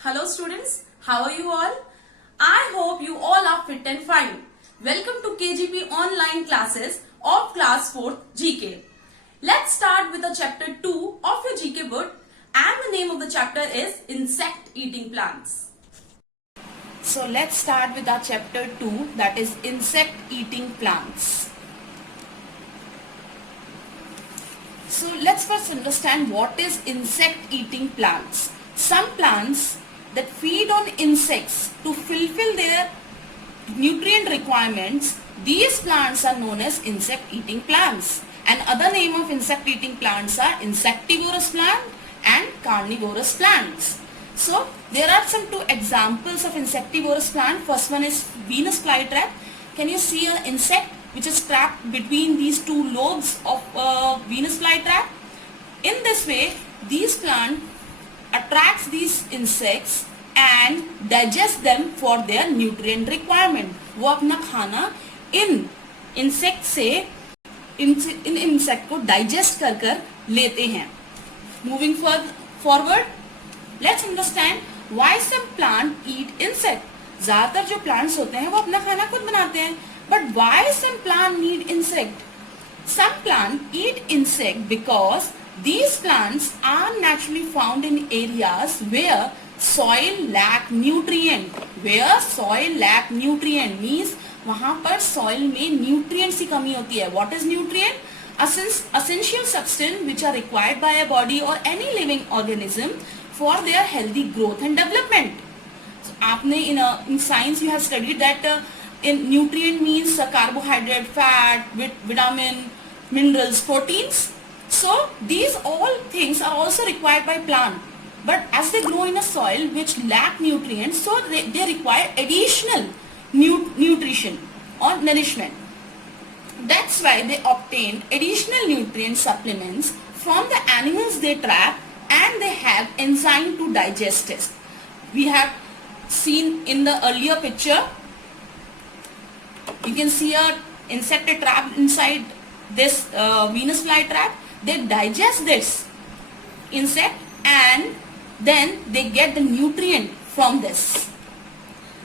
Hello students, how are you all? I hope you all are fit and fine. Welcome to KGP online classes of class 4th GK. Let's start with the chapter 2 of your GK book, and the name of the chapter is Insect Eating Plants. So let's start with our chapter 2, that is insect eating plants. So let's first understand what is insect eating plants. Some plants that feed on insects to fulfill their nutrient requirements, these plants are known as insect eating plants. And other name of insect eating plants are insectivorous plant and carnivorous plants. So there are some two examples of insectivorous plant. First one is Venus flytrap. Can you see an insect which is trapped between these two lobes of Venus flytrap? In this way, these plant attracts these insects and digest them for their nutrient requirement. वो अपना खाना इन insect से इन insect को digest कर कर लेते हैं. Moving forward, let's understand why some plant eat insect. ज्यादातर जो plants होते हैं वो अपना खाना खुद बनाते हैं. But why some plant need insect? Some plant eat insect because these plants are naturally found in areas where soil lack nutrient. Where soil lack nutrient means वहाँ पर soil में nutrients की कमी होती है. What is nutrient? Essential substance which are required by a body or any living organism for their healthy growth and development. So, आपने in science you have studied that in nutrient means carbohydrate, fat, vitamin, minerals, proteins. So these all things are also required by plant. But as they grow in a soil which lack nutrients, so they require additional nutrition or nourishment. That's why they obtain additional nutrient supplements from the animals they trap, and they have enzyme to digest it. We have seen in the earlier picture, you can see a insect trapped inside this Venus flytrap. They digest this insect and then they get the nutrient from this.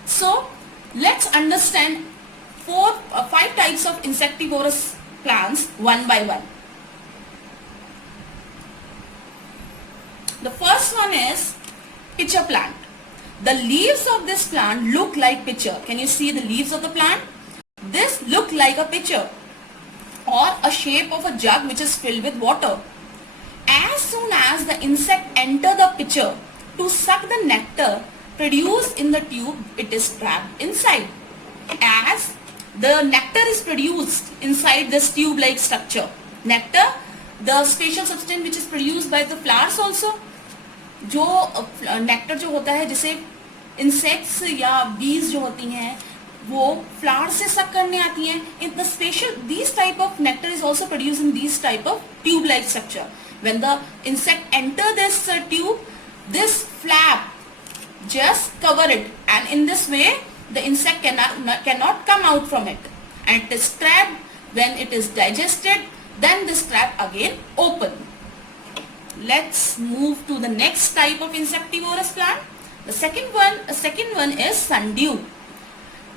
So let's understand 5 types of insectivorous plants one by one. The first one is pitcher plant. The leaves of this plant look like pitcher. Can you see the leaves of the plant? This look like a pitcher or a shape of a jug which is filled with water. As soon as the insect enter the pitcher to suck the nectar produced in the tube, it is trapped inside. As the nectar is produced inside this tube-like structure, nectar, the special substance which is produced by the flowers also, जो nectar जो होता है जिसे insects या bees जो होती हैं वो flowers से suck करने आती हैं. In the special, these type of nectar is also produced in these type of tube-like structure. When the insect enter this tube, this flap just cover it, and in this way the insect cannot come out from it, and it is trapped. When it is digested, then this trap again open. Let's move to the next type of insectivorous plant. The second one is sundew.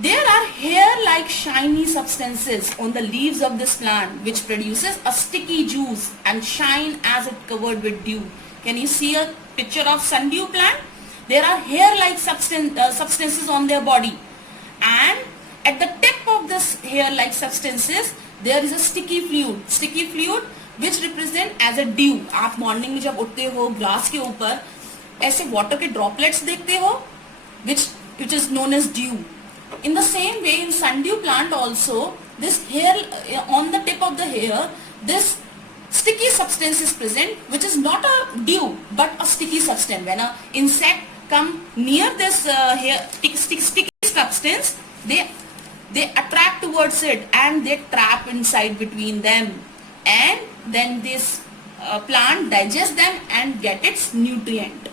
There are hair-like shiny substances on the leaves of this plant which produces a sticky juice and shine as it covered with dew. Can you see a picture of sundew plant? There are hair-like substances on their body, and at the tip of this hair-like substances there is a sticky fluid which represent as a dew. आप morning में जब उठते हो glass के ऊपर ऐसे water के droplets देखते हो which is known as dew. In the same way, in sundew plant also, this hair on the tip of the hair, this sticky substance is present, which is not a dew but a sticky substance. When an insect come near this sticky substance, they attract towards it and they trap inside between them, and then this plant digests them and get its nutrient.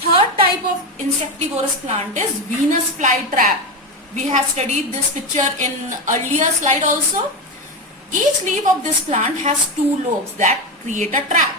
Third type of insectivorous plant is Venus flytrap. We have studied this picture in earlier slide also. Each leaf of this plant has 2 lobes that create a trap.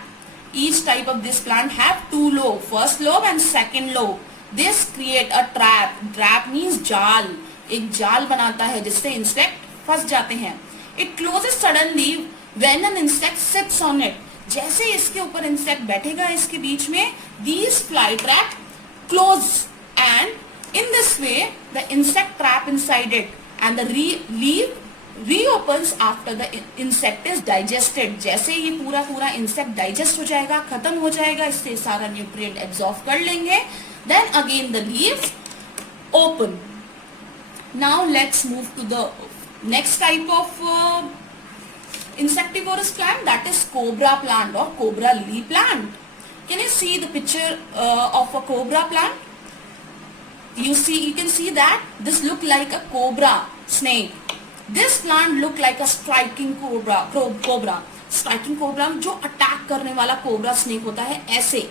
each type of this plant have two lobe, first lobe and second lobe. This create a trap. Trap means जाल, एक जाल बनाता है जिससे insect फंस जाते हैं. It closes suddenly when an insect sits on it. जैसे इसके ऊपर इंसेक्ट बैठेगा इसके बीच में, these fly trap close and in this way the insect trap inside it and the leaf reopens after the insect is digested. जैसे ये पूरा insect digest हो जाएगा, खत्म हो जाएगा, इससे सारा न्यूट्रिएंट एब्जॉर्ब कर लेंगे, then again the leaves open. Now let's move to the next type of insectivorous plant, that is cobra plant or cobra lily plant. Can you see the picture of a cobra plant? You can see that this look like a cobra snake. This plant look like a striking cobra. Striking cobra जो attack करने वाला cobra snake होता है, ऐसे.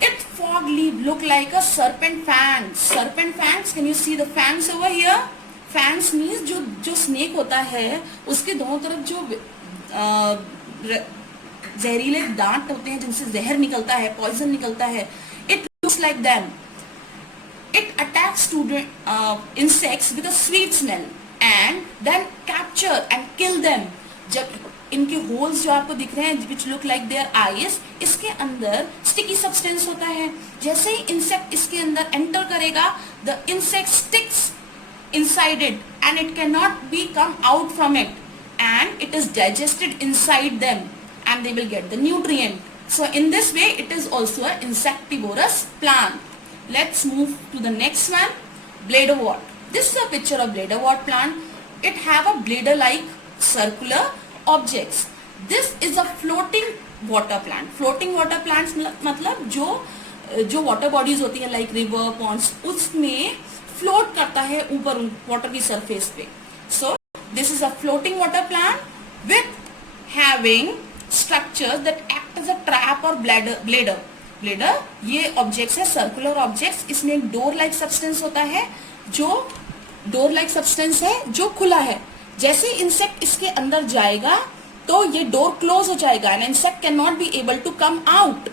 It fog leaf look like a serpent fangs. Serpent fangs, can you see the fangs over here? Fangs means जो snake होता है उसके दोनों तरफ जो जहरीले दांत होते हैं जिनसे जहर निकलता है, पॉइजन निकलता है. It looks like them. It attacks insects with a sweet smell and then capture and kill them. जब इनके होल्स जो आपको दिख रहे हैं which look like their eyes, इसके अंदर sticky substance होता है. जैसे ही इंसेक्ट इसके अंदर एंटर करेगा, the insect sticks inside it and it cannot be come out from it and it is digested inside them and they will get the nutrient. So in this way it is also an insectivorous plant. Let's move to the next one, bladderwort. This is a picture of bladderwort plant. It have a bladder like circular objects. This is a floating water plant. Floating water plants मतलब जो water bodies होती है like river, ponds, उसमें float करता है ऊपर water की surface पे. So this is a floating water plant with having structures that act as a trap or bladder. Bladder ये ऑब्जेक्ट्स है, सर्कुलर ऑब्जेक्ट्स. इसमें एक डोर लाइक सब्सटेंस होता है, जो डोर लाइक सब्सटेंस है जो खुला है. जैसे इंसेक्ट इसके अंदर जाएगा तो ये डोर क्लोज हो जाएगा and insect can not be able to come out.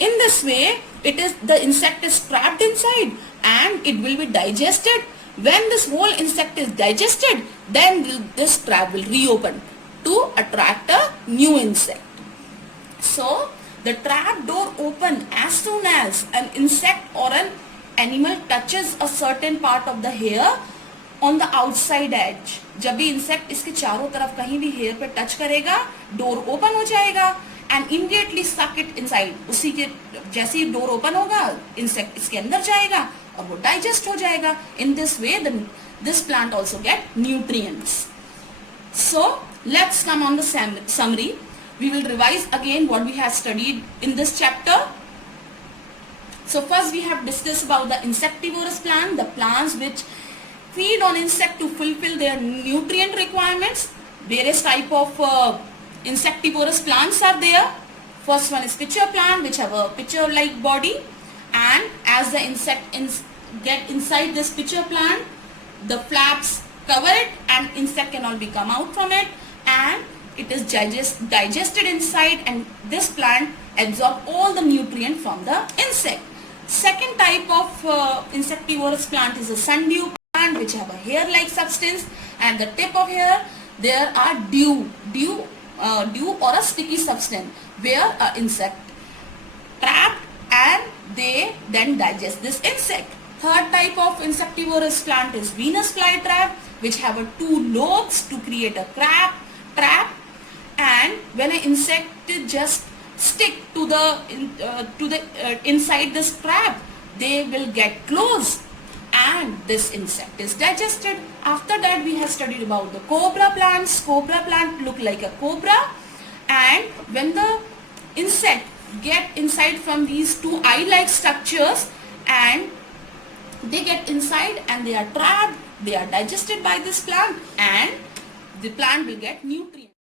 In this way it is the insect is trapped inside and it will be digested. When this whole insect is digested, then this trap will reopen to attract a new insect. So the trap door open as soon as an insect or an animal touches a certain part of the hair on the outside edge. जब भी insect इसके चारों तरफ कहीं भी hair पे touch करेगा, door open हो जाएगा and immediately suck it inside. उसी के जैसे ही डोर ओपन होगा, इंसेक्ट इसके अंदर जाएगा और वो डाइजेस्ट हो जाएगा. In this way this plant also get nutrients. So let's come on the summary. We will revise again what we have studied in this chapter. So first we have discussed about the insectivorous plant, the plants which feed on insect to fulfill their nutrient requirements. Various type of insectivorous plants are there. First one is pitcher plant, which have a pitcher like body, and as the insect get inside this pitcher plant, the flaps cover it and insect cannot be come out from it and it is digested inside, and this plant absorb all the nutrient from the insect. Second type of insectivorous plant is a sundew plant, which have a hair like substance, and the tip of hair there are dew or a sticky substance where a insect trapped and they then digest this insect. Third type of insectivorous plant is Venus flytrap, which have a two lobes to create a trap, and when an insect just stick to the inside this trap, they will get close and this insect is digested. After that we have studied about the cobra plants. Cobra plant look like a cobra, and when the insect get inside from these two eye-like structures and they get inside and they are trapped, they are digested by this plant and the plant will get nutrients.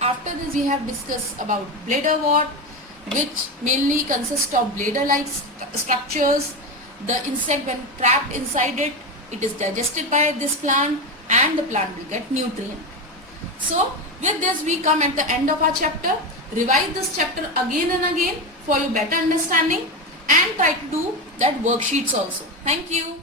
After this we have discussed about bladderwort, which mainly consists of bladder-like structures. The insect when trapped inside it, it is digested by this plant and the plant will get nutrient. So with this we come at the end of our chapter. Revise this chapter again and again for your better understanding and try to do that worksheets also. Thank you.